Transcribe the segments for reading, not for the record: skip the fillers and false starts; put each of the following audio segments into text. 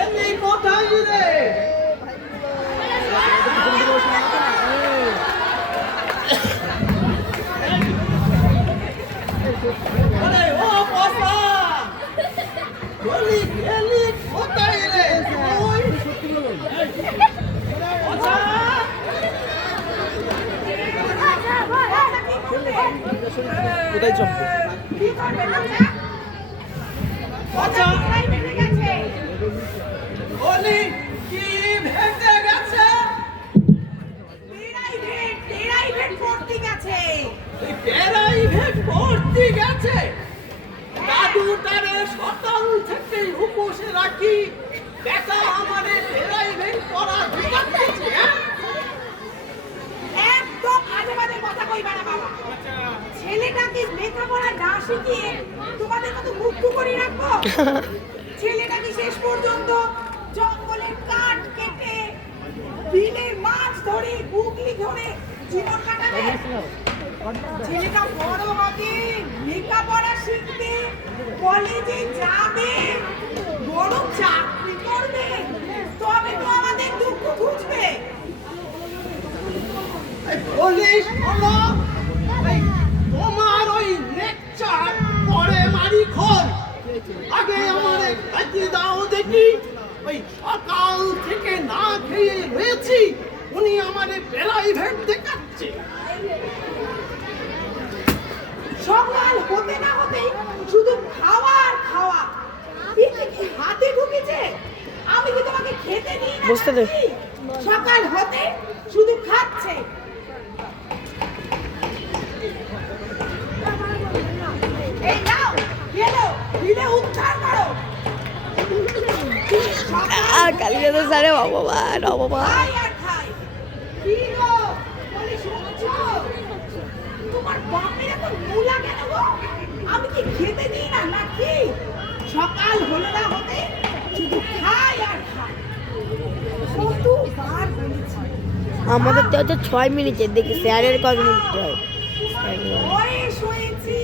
এলি কোথায় রে? আরে ও পসা বলি এলি কোথায় রে? ওই পসা কোথায় চম্পু পসা বলি কি ভেটে গেছে? প্রাইভেট পড়তে গেছে। প্রাইভেট পড়তে গেছে? দাদু তারে সকাল থেকে উপসে রাখি বেটা আমারে প্রাইভেট পড়া ঢুকাচ্ছে। একদম আজে বাজে কথা কইবা না বাবা। ছেলেটাকে লেখাপড়া না শিখিয়ে তোমাদের মতো মুক্ত করে রাখবো? ছেলেটাকে শেষ পর্যন্ত জঙ্গলের কাঠ কেটে বিলের মাছ ধরে গুগলি ধরে জীবন কাটাবে। ছেলেটা বড় হবে, লেখাপড়া শিখবে, কলেজে যাবে, বড় চাকরি করবে, তবে তো আমাদের দুঃখ বুঝবে। পুলিশ হলো তোমার ওই লেকচার পরে মারি খোল। আগে আমারে খাইতে দাও দেখি। ওই সকাল থেকে না খেয়ে রয়েছি, উনি আমারে প্রাইভেট দেখাচ্ছে। সকাল হতে না হতেই শুধু খাওয়া আর খাওয়া। এটা কি হাতে ঢুকেছে? আমি কি তোমাকে খেতে দিই না? বসতে দে। সকাল হতে শুধু খাচ্ছে। এই নাও, গেলো, দিলে উদ্ধার করো। কালকে তো স্যারে বাবা খাই আর খাই। কি গো, বলি শুনছো? তোমার বাপের এত মূলা কেন গো? আমি কি খেতে দিই না নাকি? সকাল হলো না হতে শুধু খাই আর খাই। কতবার বলেছি। আমাদের তো হচ্ছে 6 মিনিটের দেখি স্যারের কত মিনিট হয়। তোমার বয়স হয়েছে,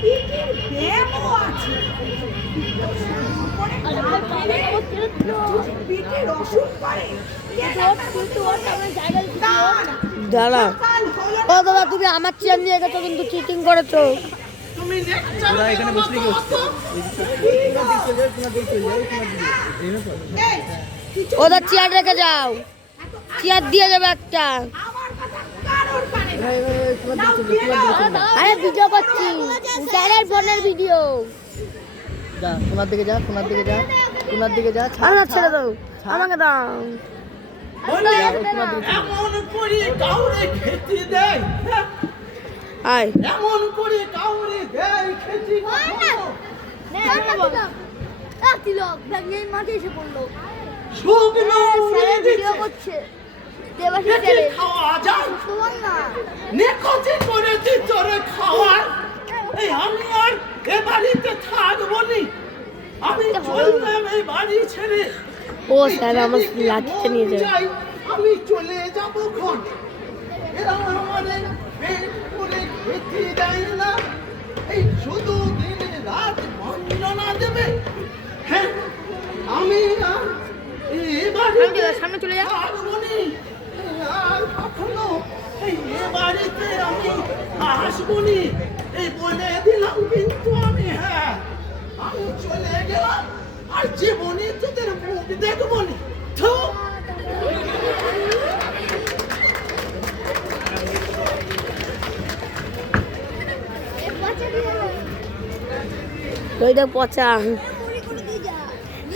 পিঠের ব্যায়ামও আছে। পিঠের অসুখ করে। দাঁড়া ও দাদা, তুমি আমার চেয়ার নিয়ে গেছো কিন্তু চিটিং করেছো। তুমি লেকচার এখানে বসলে কি হচ্ছে? ওদের চেয়ার রেখে যাও, চেয়ার দিয়ে যাবে একটা। আরে ভিডিও করছি, স্যারের ফোনের ভিডিও। যা কোনার দিকে যা, কোনার দিকে যা, কোনার দিকে যা। আমার ছেড়ে দাও, আমাকে দাও। বলি এমন করে কাউরে খেতে দেয়? আয় এমন করে কাউরে দেয় খেতে? শুকনো মুড়ি দিচ্ছে। একে খাওয়া যায়? নেকচি করে তোরে খাওয়ার। এই আমি আর এ বাড়িতে থাকবো নি। আমি চললাম এই বাড়ি ছেড়ে। ও স্যার আমার লাঠিটা নিয়ে যাবে। আমি চলে যাবো খন। এরা আমাদের পেট করে খেতে দেয় না। এই শুধু দিনে রাত বঞ্চনা দেবে। হ্যাঁ, আমি আর সামনে চলে যা। থাকবো নি। আর কখনো এই এ বাড়িতে আমি আসবো নি। এই বলে দিলাম কিন্তু আমি। হ্যাঁ, আমি চলে গেলাম আর জীবনে তোদের মুখ দেখবো নি। থু। ওই দেখ পচা,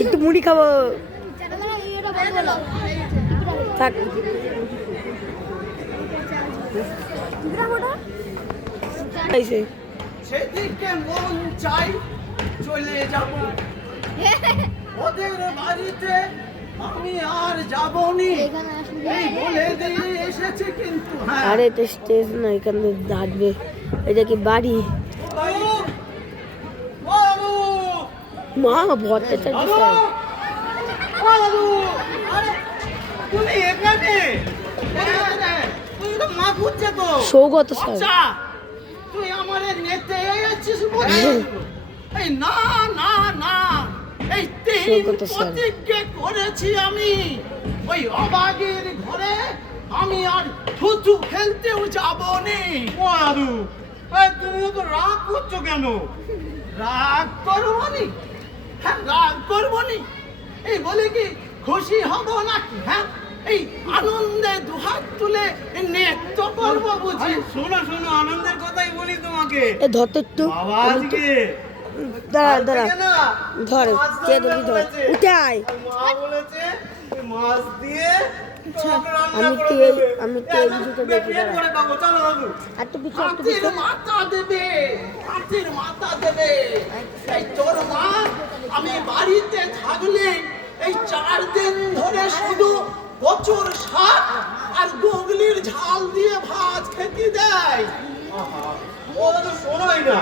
একটু মুড়ি খাবো। থাক আইছে। সেদিকে মন চাই চলে যাব ওদের বাড়িতে। আমি আর যাবনি এই বলে দিয়ে এসেছে কিন্তু। হ্যাঁ, আরে এটা স্টেজ না, এখানে দাঁড়বে। এটা কি বাড়ি? বাবু, বাবু, মা ভরতে চাইছে। বাবু, বাবু, আরে তুমি এখানে? তুই তো মা খুঁজছে তো। সৌগত স্যার। আচ্ছা, তুই আমারে নেতে এসেছিস বলে? এই না না না, এই 3 সৈকত স্যার। প্রতিজ্ঞা করেছি আমি, ওই অবাগের ঘরে আমি আর থুতু ফেলতেও যাব নি। ও দাদু, তুমিও তো রাগ করছো কেন? রাগ করবো নি? হ্যাঁ, রাগ করবো নি? এই বলে কি খুশি হব নাকি? হ্যাঁ, এই আনন্দে দুহাত তুলে নৃত্য করবো বুঝি? শোনো শোনো, আনন্দের কথাই বলি তোমাকে। এ ধর তো একটু বাবা আজকে দাঁড়া আজ দাঁড়া থেকে না, ধর মাছ কে রান্না ধরবি ধর করেছে। উঠে আয়। আর মা বলেছে এই মাছ দিয়ে আচ্ছা, তোমাকে রান্না আমি করে তেল- দেবে। আমি তেল দুটো দেখি, পেট দাঁড়া। ভরে খাবো, চলো দাদু। একটু পিছু একটু হাতির পিছু মাথা দেবে, হাতির মাথা দেবে। এই তোর মা আমি বাড়িতে থাকলে এই 4 দিন ধরে শুধু কচুর শাক আর গুগলির ঝাল দিয়ে ভাত খেতে দেয়। ও দাদু শোনোই না,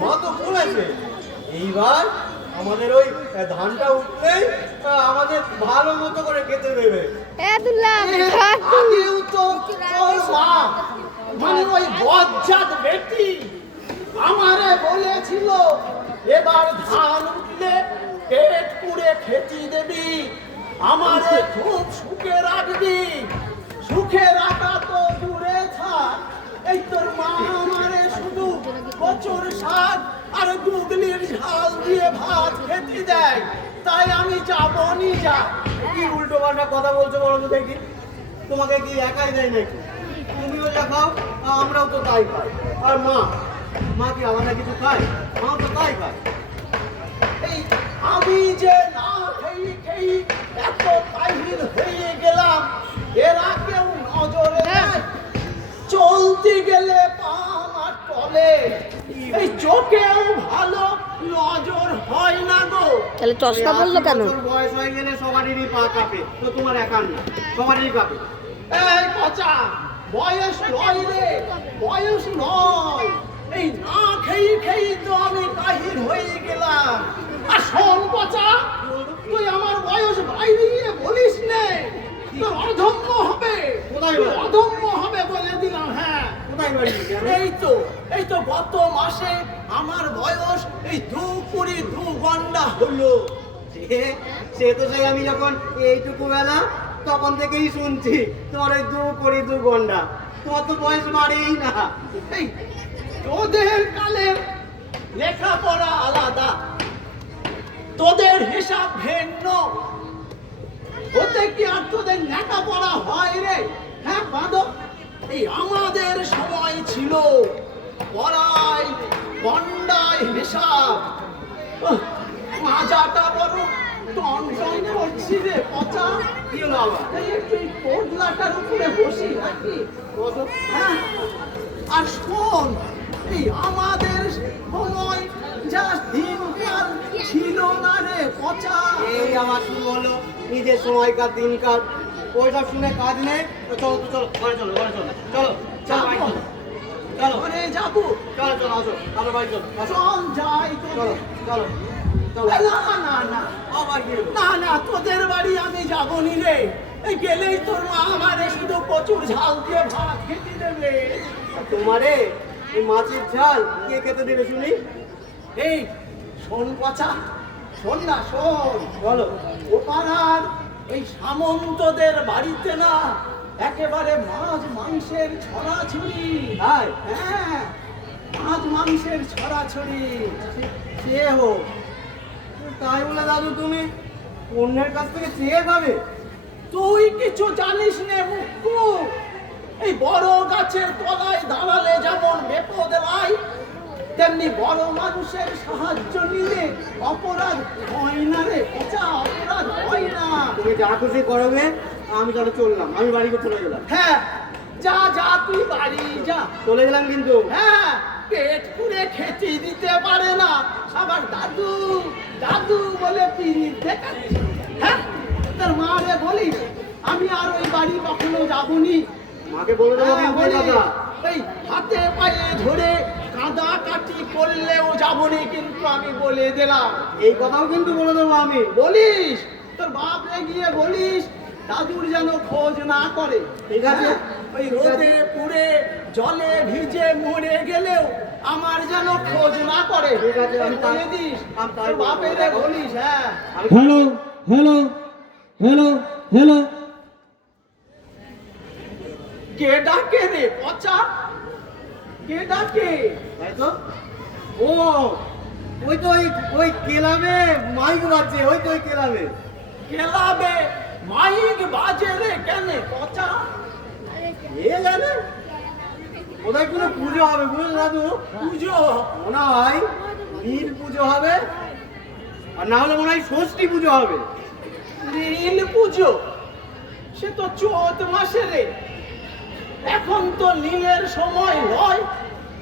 মা তো বলেছে এইবার আমাদের ওই ধানটা উঠলেই আমাদের ভালো মতো করে খেতে দেবে। আগেও তো তোর মা মানে ওই বজ্জাত বেটি আমারে বলেছিল এবার ধান উঠলে পেট পুড়ে খেতে দেবি, আমারে খুব সুখে রাখবি। সুখে রাখা তো দূরে থাক, এই তোর মা আমারে শুধু কচুর শাক আর গুগলির ঝাল দিয়ে ভাত খেতে দেয়, তাই আমি যাবো নি। যা কি উল্টো পাল্টা কথা বলছো বলো তো দেখি? তোমাকে কি একাই দেয় নাকি? তুমিও যা খাও আমরাও তো তাই খাই। আর মা, মা কি আলাদা কিছু খায়? মা তো তাই খায়। এই আমি যে না খেয়ে খেয়ে এত কাহিল হয়ে গেলাম, এরা কেউ নজরে দেয়? চলতে গেলে পা আমার টলে, এই চোখেও ভালো নজর হয় না গো। তাহলে চশমা পড়লো কেন? 80 বছর বয়স হয়ে গেলে সবারই পা কাঁপে, তো তোমার একার না, সবারই কাঁপে। এই পচা, বয়স নয় রে, বয়স নয়। এই না খেয়ে খেয়ে তো আমি কাহিল হয়ে গেলাম। আর শোন পচা, তুই আমার বয়স বাইরে বলিস নে, তোর অধম্য হবে। কোথায় তুই বলে? অধম্য হবে বলে দিলাম। হ্যাঁ, কোথায় বাড়ি? এই তো গত মাসে আমার বয়স এই 2 গন্ডা হলো। সে তো সেই আমি যখন এইটুকু বেলা তখন থেকেই শুনছি তোমার ওই 2 গন্ডা। তোমার তো বয়স বাড়েই না। এই তোদের কালের লেখাপড়া আলাদা, তোদের হিসাব ভিন্ন। ওতে কি আর তোদের লেখাপড়া হয় রে? হ্যাঁ বাঁধো। এই আমাদের সময় ছিল পড়াই গন্ডায় হিসাব। মাজাটা বড় টন টন করছি রে পচা। কি হলো আবার? এই একটু এই পোদলাটার উপরে বসি নাকি? হ্যাঁ, আর শোন, এই আমাদের সময় যা দিনকাল ছিল না রে পচা। এই আমার শুরু হলো নিজের সময়কার দিনকার। ওইসব শুনে কাজ নেই। তো চলো তো চলো, ঘরে চলো, ঘরে চলো, চলো চলো বাড়ি চলো, চলো ঘরে যাবো। চলো চলো আসো, আমরা বাড়ি চলো, আসো, চল যাই তো। চলো চলো চলো। না না না আবার কি হলো? না না, তোদের বাড়ি আমি যাবো নি রে। এই গেলেই তোর মা আমারে শুধু কচুর ঝাল দিয়ে ভাত খেতে দেবে। তোমারে এই মাছের ঝাল কে খেতে দেবে শুনি? এই শোন পচা, শোন না শোন, বলো। ও পাড়ার এই সামন্তদের বাড়িতে না একেবারে মাছ মাংসের ছড়াছড়ি। তাই? হ্যাঁ, মাছ মাংসের ছড়াছড়ি। সে হোক, তাই বলে দাদু তুমি অন্যের কাছ থেকে চেয়ে খাবে? তুই কিছু জানিস নে মুক্কু। এই বড় গাছের তলায় দাঁড়ালে যেমন বিপদ লাই, তেমনি বড় মানুষের সাহায্য নিলে অপরাধ হয় না রে পচা, অপরাধ হয় না। তুমি যা খুশি করবে, আমি তাহলে চললাম, আমি বাড়ি করে চলে গেলাম। হ্যাঁ, যা যা তুই বাড়ি যা। চলে গেলাম কিন্তু। হ্যাঁ, পেট পুড়ে খেতে দিতে পারে না, আবার দাদু দাদু বলে পিরিত দেখাচ্ছে। হ্যাঁ, তোর মা রে বলিস আমি আর ওই বাড়ি কখনো যাবনি। মাকে বলে দেবো হ্যাঁ, কিন্তু এই বলি। কথা। এই হাতে পায়ে ধরে কাঁদা কাটি করলেও যাবনি, কিন্তু আমি বলে দিলাম। এই কথাও কিন্তু বলে দেবো আমি। বলিস তোর বাপরে গিয়ে বলিস দাদুর যেন খোঁজ না করে। ঠিক আছে। হ্যাঁ, ওই রোদে পুড়ে জলে ভিজে মরে গেলেও আমার যেন খোঁজ না করে। ঠিক আছে, আমি তাই- বলে দিস, আমি তাই তোর বাপেরে বলবো। বলিস। হ্যাঁ, হ্যালো হ্যালো হ্যালো হ্যালো কে ডাকে রে পচা? কে ডাকে? তাই তো? ও ওই তো ওই ক্লাবে মাইক বাজছে, ওই তো ওই ক্লাবে। ক্লাবে মাইক বাজে রে কেন পচা? এ জানে কোথায় কোনো পুজো হবে, বুঝলে দাদু? পুজো? মনে হয় নীল পুজো হবে, আর না হলে মনে হয় ষষ্ঠী পুজো হবে। নীল পুজো? সে তো চৈত মাসে রে, এখন তো নীলের সময় নয়।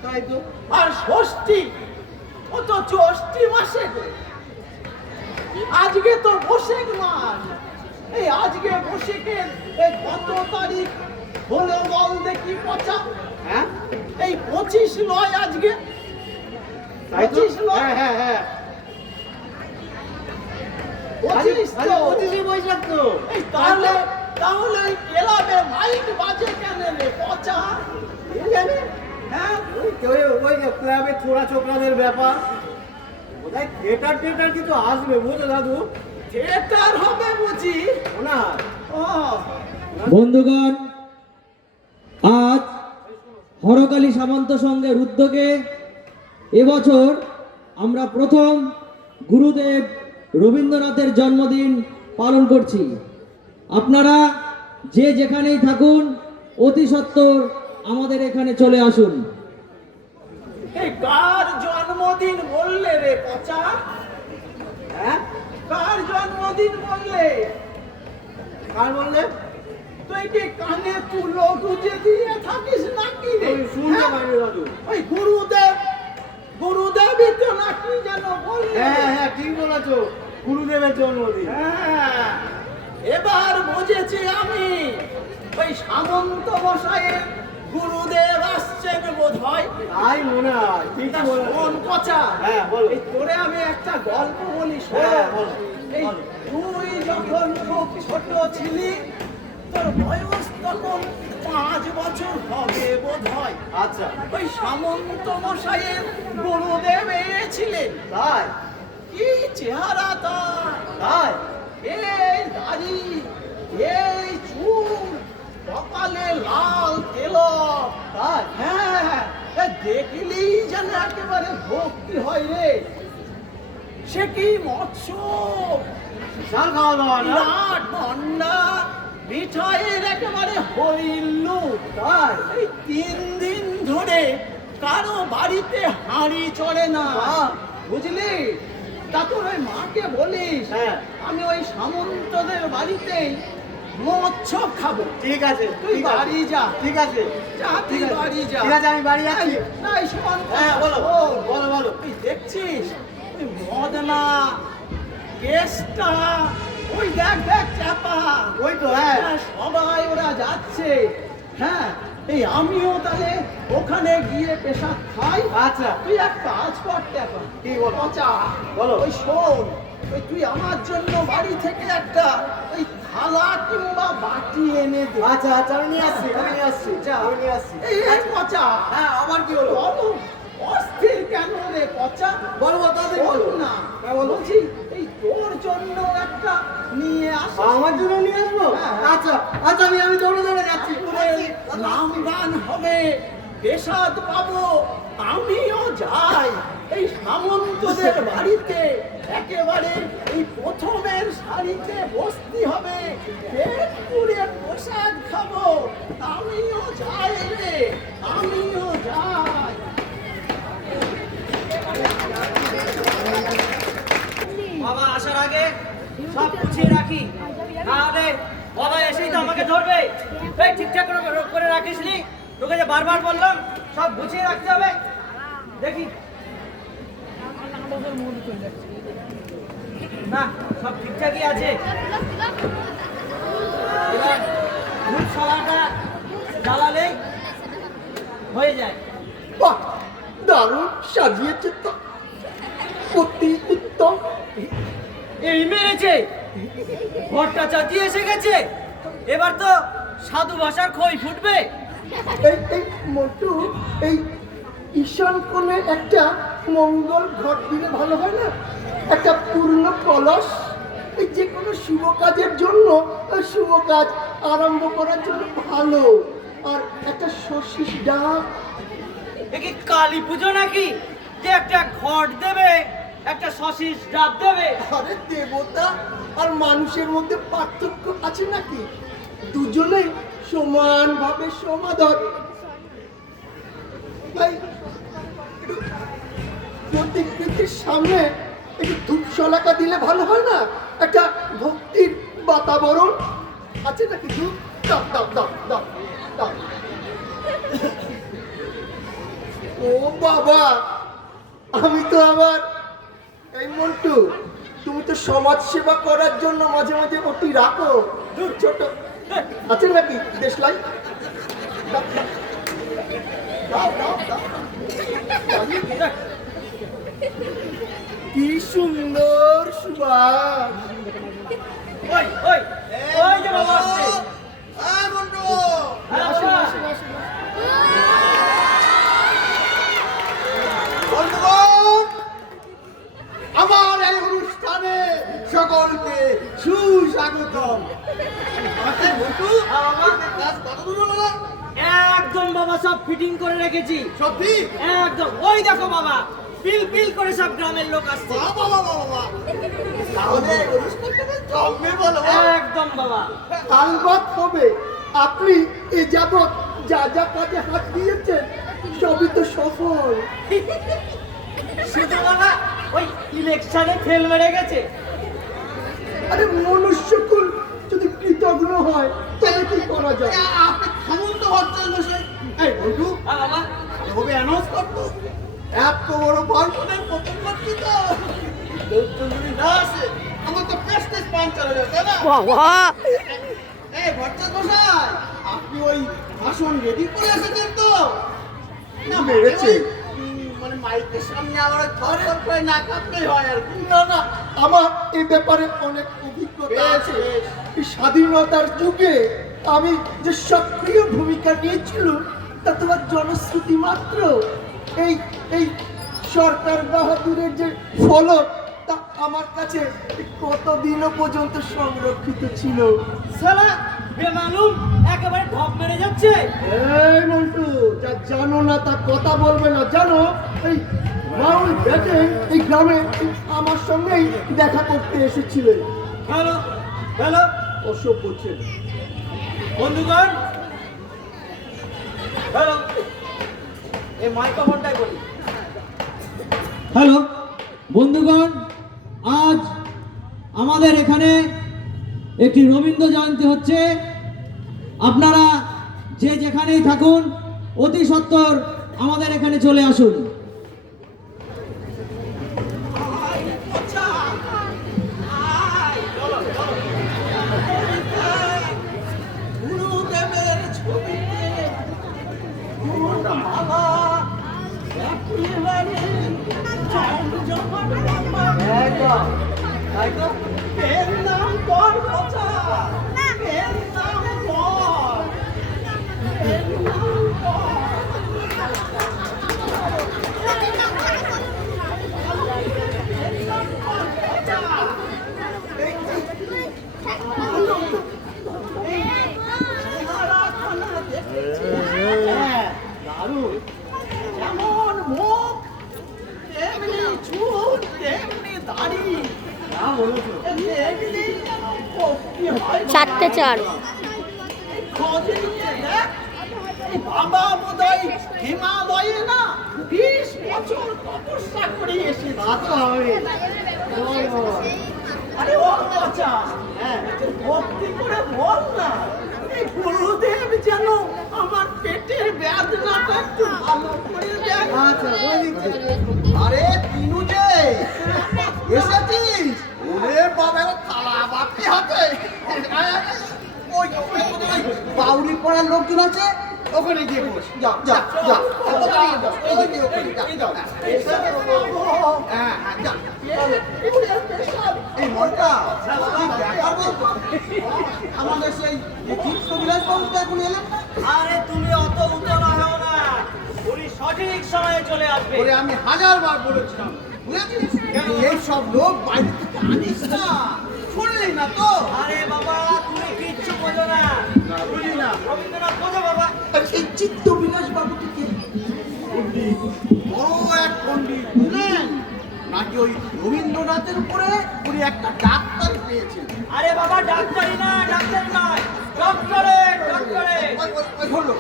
তাই তো। আর ষষ্ঠী, ও তো ষষ্ঠী মাসে গো। আজকে তো বৈশাখ মাস, এই আজকে বৈশাখের এই কত তারিখ হলো বল দেখি পচা? হ্যাঁ এই 25 নয় আজকে? তাই তো? 25 নয়? হ্যাঁ হ্যাঁ হ্যাঁ 25 তো। 25 বৈশাখ তো। এই তাহলে তাহলে এই ক্লাবে মাইক বাজে কেন রে পচা? কে জানে? হ্যাঁ, ওই যে ক্লাবে ছোড়া ছোকরাদের ব্যাপার, বোধহয় থিয়েটার কিছু আসবে, বুঝলে দাদু? থিয়েটার হবে বুঝি? মনে হয়। ও, বন্ধুগণ, আজ হরকালী সামন্ত সংঘের উদ্যোগে এবছর আমরা প্রথম গুরুদেব রবীন্দ্রনাথের জন্মদিন পালন করছি। আপনারা যে যেখানেই থাকুন অতি সত্বর আমাদের এখানে চলে আসুন। এই কার জন্মদিন বললে রে পচা? হ্যাঁ কার জন্মদিন বললে? কার বললে? তুই কি কানে তুলো গুজে দিয়ে থাকিস নাকি রে? আমি শুনতে হ্যাঁ? পাইনি দাদু। ওই গুরুদেবই তো নাকি যেন বললে? হ্যাঁ হ্যাঁ ঠিক বলেছো, গুরুদেবের জন্মদিন। হ্যাঁ, এবার বুঝেছি আমি। ওই সামন্ত মশাইয়ের গুরুদেব আসছেন বোধ হয়। তাই মনে হয়, ঠিক বলেছো। শোন পচা, হ্যাঁ, বলো। এই তোরে আমি একটা গল্প বলি, শোন। হ্যাঁ, বলো, এই বলো। তুই যখন খুব ছোট ছিলি, তোর বয়স তখন 5 বছর হবে বোধ হয়। আচ্ছা ওই সামন্ত মশাইয়ের গুরুদেব এসেছিলেন। তাই কি চেহারা তার! তাই এই দাড়ি, এই চুল, কপালে লাল তেলক। তাই হ্যাঁ, এ দেখলেই যেন একেবারে ভক্তি হয় রে। সে কি মৎস্য, বিশাল খাওয়া দাওয়া না? বিরাট ভণ্ডা, মিঠাইয়ের একেবারে হইল্লু। তাই এই 3 দিন ধরে কারো বাড়িতে হাঁড়ি চড়ে না, বাহ! বুঝলি? তা তোর ওই মাকে বলিস, হ্যাঁ। আমি ওই সামন্তদের বাড়িতেই মৎস্য খাবো। ঠিক আছে, তুই ঠিক আছে। বাড়ি যা। ঠিক আছে, যা, তুই ঠিক আছে। বাড়ি যা। ঠিক আছে, আমি বাড়ি যাচ্ছি। নাই শোন, হ্যাঁ, বলো, শোন। বলো, বলো। তুই দেখছিস ওই মদনা কেসটা, ওই দেখ দেখ চাপা, ওই তো, হ্যাঁ। সবাই ওরা যাচ্ছে। হ্যাঁ, এই আমিও তাহলে ওখানে গিয়ে পেশা খাই। আচ্ছা তুই এক কাজ কর টাকা, কি বলো? পচা, বলো। ওই শোন, ওই তুই আমার জন্য বাড়ি থেকে একটা ওই থালা কিংবা বাটি এনে দে। আচ্ছা আচ্ছা আমি নিয়ে আসছি, আমি নিয়ে আসছি, যা। আমি নিয়ে আসছি। এই পচা, হ্যাঁ, আবার কি হলো? বলো, অস্থির কেন রে পচা? বলবো, তাড়াতাড়ি বল বলো। না। হ্যাঁ, বলো। বলছি এই তোর জন্য একটা নিয়ে আস। আমার জন্য নিয়ে আসবো? হ্যাঁ। আচ্ছা আচ্ছা আমি দৌড়ে দৌড়ে যাচ্ছি। নাম গান হবে, পেশাদ পাবো, আমিও যাই। এই সামন্তদের বাড়িতে একেবারে এই প্রথমের সারিতে বসতি হবে, পেট পুড়ে প্রসাদ খাবো। আমিও যাই রে, আমিও যাই। বাবা আসার আগে সব গুছিয়ে রাখি, নাহলে বাবা এসেই তো আমাকে ধরবে। এই ঠিকঠাক করে রাখিস নি? তোকে যে বারবার বললাম সব গুছিয়ে রাখতে হবে। দেখি না, সব ঠিকঠাকই আছে। এবার দুধ সলাটা জ্বালালেই হয়ে যায়। বাহ, দারুণ সাজিয়েছে তো, সত্যি উত্তম। এই মেরেছে, ঘরটা চাচিয়ে এসে গেছে। এবার তো সাধু ভাষার খই ফুটবে। এই মোটু, এই ঈশান কোণে একটা মঙ্গল ঘট দিলে ভালো হয় না? একটা পূর্ণ কলস, এই যে কোনো শুভ কাজের জন্য, শুভ কাজ আরম্ভ করার জন্য ভালো। আর একটা শশীষ ডাব। এ কি কালী পুজো নাকি যে একটা ঘট দেবে, একটা শশীষ ডাব দেবে? আরে দেবতা আর মানুষের মধ্যে পার্থক্য আছে নাকি? দুজনেই সমানভাবে সমাদর। তাই একটু প্রতিকৃতির সামনে একটু ধূপ শলাকা দিলে ভালো হয় না? একটা ভক্তির বাতাবরণ আছে নাকি? ধূপ দাও দাও দাও দাও দাও। ও বাবা, আমি তো আবার এই মন্টু, তুমি তো সমাজ সেবা করার জন্য মাঝে মাঝে ওটি রাখো, ছোট আছে নাকি দেশলাই? দাও, দাও, দাও, দাও। কি সুন্দর সুবাস! ওই ওই ওই যে বাবা আসছে। হ্যাঁ, আসুন, বাবা। আসুন, আসুন, আসুন। বন্ধুগণ, আমার এই অনুষ্ঠানে সকলকে সুস্বাগতম। একদম বাবা সব ফিটিং করে রেখেছি। সত্যি? একদম ওই দেখো বাবা, পিল পিল করে সব গ্রামের লোক আসছে। তাহলে অনুষ্ঠানটা জমবে বলো। একদম বাবা। আলবাত হবে। আপনি এ যাবৎ যা যা কাজে হাত দিয়েছেন সবই তো সফল। শুধু বাবা ওই ইলেকশনে ফেল মেরে গেছে। আরে মনুষ্যকুল যদি কৃতজ্ঞ হয় তবে কি করা যায়? আপনি থামুন তো ভট্টাচার্য মশাই। এই বন্ধু, হ্যাঁ বাবা। এভাবে অ্যানাউন্স করতো এত বড় ভাষণের প্রথম বক্তৃতা লোকজন যদি না আসে আমার তো প্রেস্টিজ পয়েন্ট চলে যাবে, তাই না? বাবা এই ভট্টাচার্য মশাই, আপনি ওই ভাষণ রেডি করে এসেছেন তো? না মেরেছে মানে মাইকের সামনে আমার থর থর করে না কাঁপতেই হয় আর কি। না না, আমার এই ব্যাপারে অনেক অভিজ্ঞতা আছে। এই স্বাধীনতার যুগে আমি যে সক্রিয় ভূমিকা নিয়েছিলাম তা তোমার জনশ্রুতি মাত্র। এই এই সরকার বাহাদুরের যে ফলক তা আমার কাছে কতদিনও পর্যন্ত সংরক্ষিত ছিল। সালা বেমালুম একেবারে ঢপ মেরে যাচ্ছে। এই মন্টু, যা জানো না তা কথা বলবে না, জানো? এই রাহুল ব্যাটে এই গ্রামে আমার সঙ্গেই দেখা করতে এসেছিলেন। হ্যালো হ্যালো অসভ্য ছেলে। বন্ধুগণ, হ্যালো এই মাইক্রোফোনটাই বলি। হ্যালো বন্ধুগণ, আজ আমাদের এখানে একটি রবীন্দ্র জয়ন্তী হচ্ছে। আপনারা যে যেখানেই থাকুন অতি সত্বর আমাদের এখানে চলে আসুন। গুরুদেবের ছবিতে মালা একেবারে তাই তো? এর নাম কর বাছা, এর নাম কর, এর নাম কর। যেমন মুখ তেমনি চুল তেমনি দাড়ি। এমনি ভক্তি হয় না। 4-4 খোঁজ নিয়ে দেখ, এই বাবা বোধহয় হিমালয়ে না 20 বছর তপস্যা করে এসে। আরে ও বাচ্চা, ভক্তি করে বল না, এই গুরুদেব যেন আমার পেটের বেদনাটা একটু ভালো করে দেয়। আচ্ছা বলিছি। আরে তিনু যে এসেছিস? ওরে বাবা, থালা বাটি হাতে। ওই বাউরি পড়ার লোকজন আছে, ওখানে গিয়ে বস। যা যা যা, ওই যে ওখানে যা। হ্যাঁ হ্যাঁ যা। এই মনটা দেখাবো আমাদের সেই বিলাস বাবু তো এখন এলেন। আরে তুমি অত উত্তর হও না, উনি সঠিক সঠিক সময়ে চলে আসবে। ওরে আমি 1000বার বলেছিলাম, বুঝেছিস? এই সব লোক বাইরে থেকে আনিস না, শুনলি না তো? আরে বাবা তুমি কিচ্ছু বোঝো না। বুঝলি না? রবীন্দ্রনাথ বোঝো বাবা। আর সেই চিত্ত বিলাস বাবুটি কে? পণ্ডিত, বড় এক পণ্ডিত, বুঝলেন? নাকি ওই রবীন্দ্রনাথের উপরে উনি একটা ডাক্তার পেয়েছেন। আরে বাবা ডাক্তারি না, ডাক্তারি নয়, ডক্টরেট, ডক্টরেট। ওই হলো,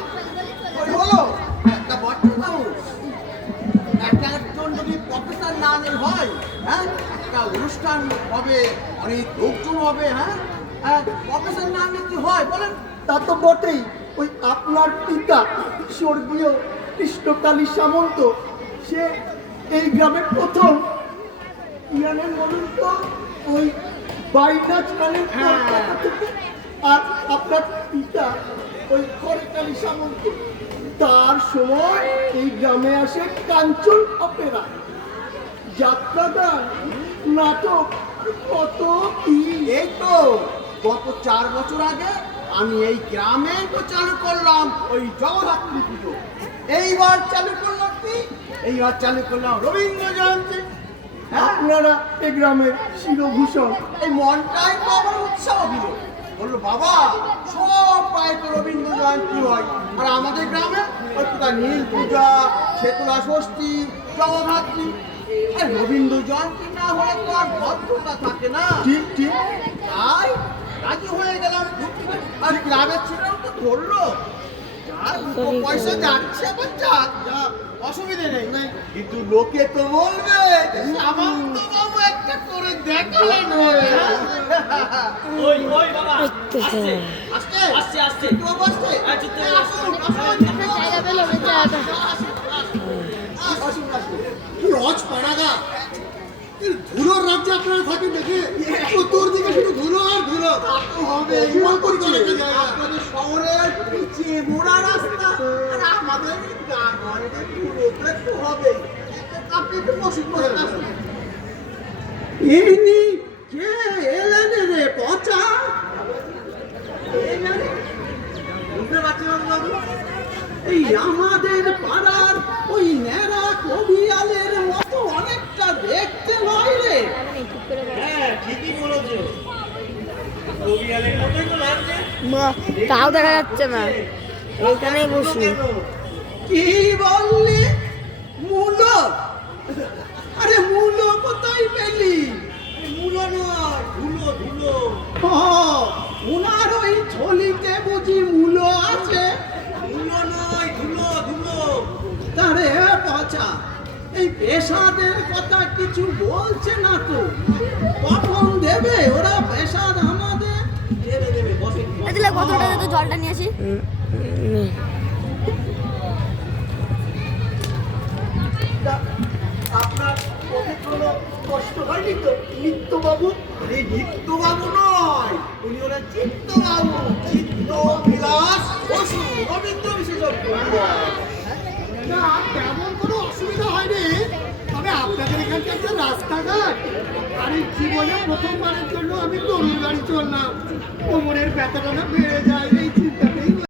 ওই হলো একটা বট্টু বাবু। একজন যদি প্রফেসর না নিয়ে হয়, হ্যাঁ, একটা অনুষ্ঠান হবে, অনেক লোকজন হবে, হ্যাঁ, প্রফেসর না নিতে হয় বলেন? তা তো বটেই। ওই আপনার পিতা স্বর্গীয় কৃষ্ণকালী সামন্ত, সে এই গ্রামের প্রথম কি জানেন বলুন তো, ওই বাইনাচ গানের কলকাতা থেকে। আর আপনার পিতা ওই হরকালী সামন্ত, তার সময় এই গ্রামে আসে কাঞ্চন অপেরা, যাত্রা গান, নাটক, কত কি। এই তো গত 4 বছর আগে আমি এই গ্রামে তো চালু করলাম ওই জগদ্ধাত্রী পুজো। এইবার চালু করলাম কি? এইবার চালু করলাম রবীন্দ্র জয়ন্তী। আপনারা এই গ্রামের শিরভূষণ। এই মনটাই তো আমার উৎসাহ দিল, বললো বাবা সব পাইতে রবীন্দ্র জয়ন্তী হয়, আর আমাদের গ্রামে ওই কোথায় নীল পূজা, শেতলা ষষ্ঠী, জগদ্ধাত্রী। আর রবীন্দ্র জয়ন্তী না হলে তো আর ভদ্রতা থাকে না। ঠিক ঠিক। তাই রাজি হয়ে গেলাম। আর গ্রামের ছেলেরাও তো ধরলো, যার দুটো পয়সা যাচ্ছে আবার যাক, অসুবিধে নেই। কিন্তু লোকে তো বলবে সামন্ত বাবু একটা করে দেখালেন। ওই ওই বাবা দেখতেছে। আসছে আসছে আসছে। চিত্ত বাবু আসছে। হ্যাঁ, চিত্ত এই বাবু আসুন, আসুন, জায়গা পেলো, বেচারাটা। আসুন, আসুন। কি রজ পাড়াগা, ধুলোর রাজ্যে আপনারা থাকেন দেখে চতুর্দিকে শুধু ধুলো আর ধুলো। হবে আপনাদের শহরের পিছিয়ে মোড়া রাস্তা, আর আমাদের ঘরে ধুলো তো একটু হবে। আপনি একটু বসুন, বসুন, আসুন। ইনি কে এলেন রে পচা? বুঝতে পারছেন বাবু? এই আমাদের পাড়ার ওই ন্যাড়া কবিয়ালের মতো অনেকটা দেখতে নয় রে। হ্যাঁ ঠিকই বলেছো, রবিয়ালের মতোই তো লাগছে। বাহ, তাও দেখা যাচ্ছে না, এইখানেই বসি। কি বললি? মূলো? আরে মূলো কোথায় পেলি? মূলো নয়, ধুলো ধুলো। ওনার ওই ঝোলিতে বুঝি মূলো আছে? মূলো নয়, ধুলো ধুলো। তারে পচা, এই পেশাদের কথা কিছু বলছে না তো। কখন দেবে ওরা পেশাদ আমাদের? দেবে দেবে, বসে। দিলে কতটা তো জলটা নিয়ে আসি। তা আপনার পথে কোনো কষ্ট হয়নি তো নিত্যবাবু? আরে নিত্যবাবু নয়, উনি হলেন চিত্তবাবু, চিত্ত বিলাস বসু, রবীন্দ্র বিশেষজ্ঞ। না, তেমন কোনো অসুবিধা হয়নি। তবে আপনাদের এখানকার যে রাস্তাঘাট, আর এই জীবনে প্রথমবারের জন্য আমি গরুর গাড়ি চললাম, কোমরের ব্যথাটা না বেড়ে যায়, এই চিন্তা